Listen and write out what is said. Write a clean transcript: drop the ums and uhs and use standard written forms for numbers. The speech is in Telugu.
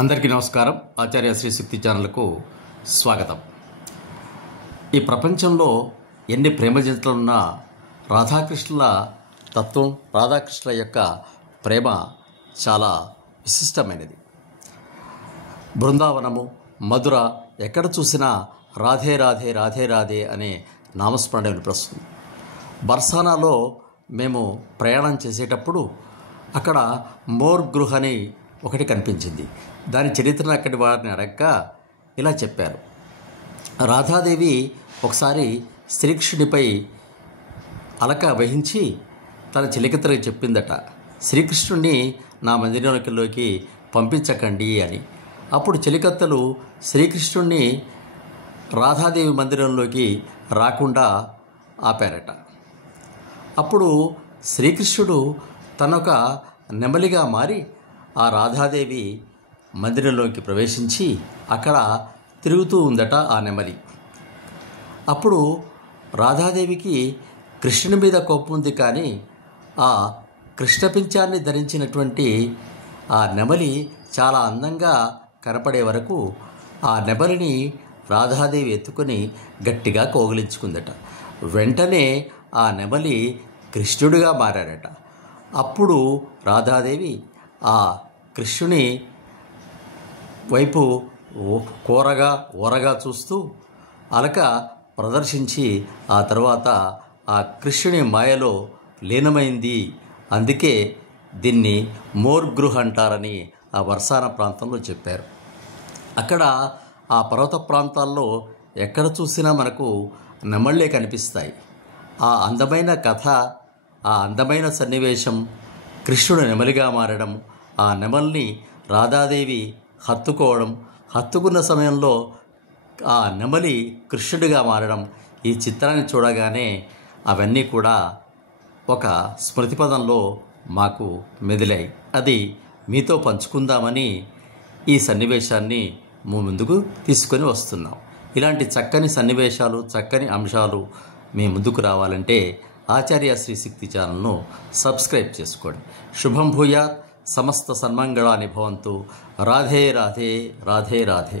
అందరికీ నమస్కారం. ఆచార్య శ్రీ శక్తి ఛానల్కు స్వాగతం. ఈ ప్రపంచంలో ఎన్ని ప్రేమ జంటలున్నా రాధాకృష్ణుల తత్వం, రాధాకృష్ణుల యొక్క ప్రేమ చాలా విశిష్టమైనది. బృందావనము, మధుర, ఎక్కడ చూసినా రాధే రాధే రాధే రాధే అనే నామస్మరణ వినిపిస్తుంది. బర్సానాలో మేము ప్రయాణం చేసేటప్పుడు అక్కడ మోర్ గృహ అని ఒకటి కనిపించింది. దాని చరిత్రను అక్కడి వారిని అడగక ఇలా చెప్పారు. రాధాదేవి ఒకసారి శ్రీకృష్ణుడిపై అలక వహించి తన చెలికత్తెలకు చెప్పిందట, శ్రీకృష్ణుడిని నా మందిరంలోకి పంపించకండి అని. అప్పుడు చెలికత్తెలు శ్రీకృష్ణుడిని రాధాదేవి మందిరంలోకి రాకుండా ఆపారట. అప్పుడు శ్రీకృష్ణుడు తనొక నెమలిగా మారి ఆ రాధాదేవి మందిరంలోకి ప్రవేశించి అక్కడ తిరుగుతూ ఉందట ఆ నెమలి. అప్పుడు రాధాదేవికి కృష్ణుని మీద కోపం ఉంది, కానీ ఆ కృష్ణపించాన్ని ధరించినటువంటి ఆ నెమలి చాలా అందంగా కనపడే వరకు ఆ నెమలిని రాధాదేవి ఎత్తుకొని గట్టిగా కౌగిలించుకుందట. వెంటనే ఆ నెమలి కృష్ణుడిగా మారాడట. అప్పుడు రాధాదేవి ఆ కృష్ణుని వైపు ఓరగా చూస్తూ అలక ప్రదర్శించి ఆ తర్వాత ఆ కృష్ణుని మాయలో లీనమైంది. అందుకే దీన్ని మోర్ గృహ అంటారని ఆ బర్సానా ప్రాంతంలో చెప్పారు. అక్కడ ఆ పర్వత ప్రాంతాల్లో ఎక్కడ చూసినా మనకు నెమళ్ళే కనిపిస్తాయి. ఆ అందమైన కథ, ఆ అందమైన సన్నివేశం, కృష్ణుడు నెమలిగా మారడం, ఆ నెమల్ని రాధాదేవి హత్తుకోవడం, హత్తుకున్న సమయంలో ఆ నెమలి కృష్ణుడిగా మారడం, ఈ చిత్రాన్ని చూడగానే అవన్నీ కూడా ఒక స్మృతిపదంలో మాకు మెదిలాయి. అది మీతో పంచుకుందామని ఈ సన్నివేశాన్ని ముందుకు తీసుకొని వస్తున్నాం. ఇలాంటి చక్కని సన్నివేశాలు, చక్కని అంశాలు మీ ముందుకు రావాలంటే ఆచార్య శ్రీ శక్తి ఛానల్ను సబ్స్క్రైబ్ చేసుకోండి. శుభం భూయాత్, సమస్త సన్మంగళాని భవంతు. రాధే రాధే రాధే రాధే.